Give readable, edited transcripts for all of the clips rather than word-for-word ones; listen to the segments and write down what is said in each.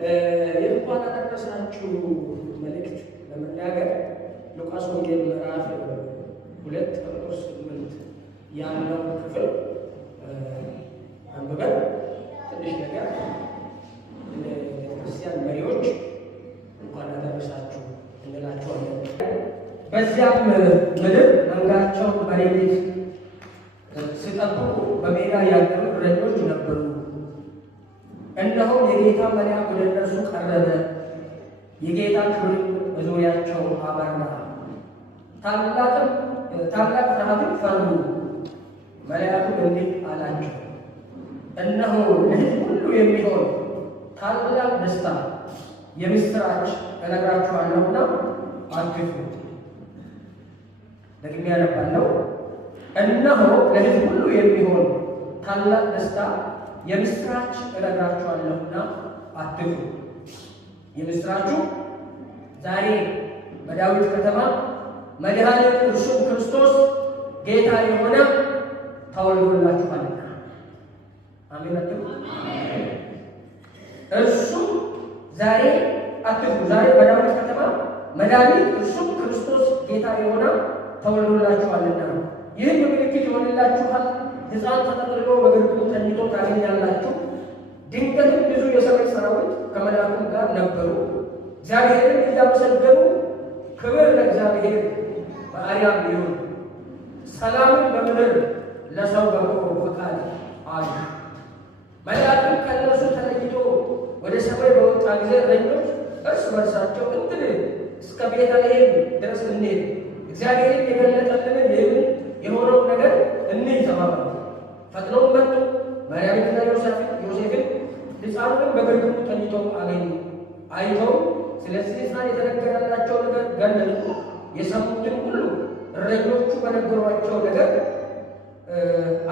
የእንኳን አደረሳችሁ መልእክት ለመናገር ሉቃስ ወንጌል ምዕራፍ 2 ቁጥር 8 ያለው ክፍል አንብበን ትንሽ ነገር ለክርስቲያን መሪዎች እንኳን አደረሳችሁ እንላቸዋለን። በዚያም ምድር መንጋቸውን በሌሊት ሲጠብቁ በሜዳ ያደሩ እረኞች ነበሩ። እነሆም የጌታ መልአክ ወደ እነርሱ ቀረበ፣ የጌታ ክብር በዙሪያቸው አበራ፣ ታላቅ ፍርሃትን ፈሩ። መልአኩም እንዲህ አላቸው፣ እነሆ ለሕዝብ ሁሉ የሚሆን ታላቅ ደስታ የምስራች እነግራችኋለሁና አትፍሩ። ደግሜ ያነባለሁ። እነሆ ለሕዝብ ሁሉ የሚሆን ታላቅ ደስታ የምስራች እነግራችኋለሁና አትፍሩ። የምስራቹ ዛሬ በዳዊት ከተማ መድኃኒት እርሱም ክርስቶስ ጌታ የሆነ ተወልዶላችኋልና። አሜን አትፍሩ። እርሱም ዛሬ አትፍሩ። ዛሬ በዳዊት ከተማ መድኃኒት እርሱም ክርስቶስ ጌታ የሆነ ተወልዶላችኋልና። ይህም ምልክት ይሆንላችኋል፣ ሕፃን ተጠቅልሎ በግርግም ተኝቶ ታገኛላችሁ። ድንገትም ብዙ የሰማይ ሰራዊት ከመልአኩ ጋር ነበሩ፣ እግዚአብሔርን እያመሰገኑ ክብር ለእግዚአብሔር በአርያም ይሁን፣ ሰላምን በምድር ለሰው በጎ ፈቃድ አሉ። መልአኩም ከእነርሱ ተለይቶ ወደ ሰማይ በወጣ ጊዜ እረኞች እርስ በርሳቸው እንግዲህ እስከ ቤተልሔም ድረስ እንሂድ፣ እግዚአብሔርን የገለጠልንን ይህን የሆነውን ነገር እንይ ተባባሉ። ፈጥነውም መጡ። ማርያምንና ዮሴፍን ሕፃኑንም በግርግሙ ተኝቶ አገኙ። አይተው ስለዚህ ሕፃን የተነገረላቸው ነገር ገለጡ። የሰሙትን ሁሉ እረኞቹ በነገሯቸው ነገር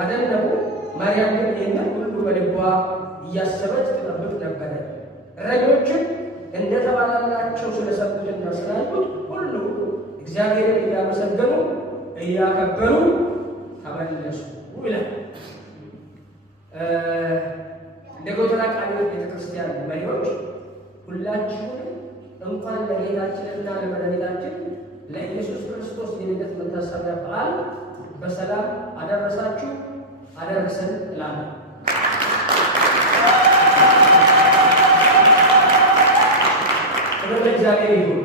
አደነቁ። ማርያም ግን ይህንን ሁሉ በልቧ እያሰበች ትጠብቅ ነበረ። እረኞችም እንደተባለላቸው ስለሰሙትና ስላዩት ሁሉ እግዚአብሔርን እያመሰገኑ እያከበሩ ተመለሱ ይላል። እንደ ጎተራ ቃልዮት ቤተክርስቲያን መሪዎች ሁላችሁም እንኳን ለጌታችንና ለመድኃኒታችን ለኢየሱስ ክርስቶስ የልደት መታሰቢያ በዓል በሰላም አደረሳችሁ አደረሰን እላለሁ። ክብር ለእግዚአብሔር ይሁን።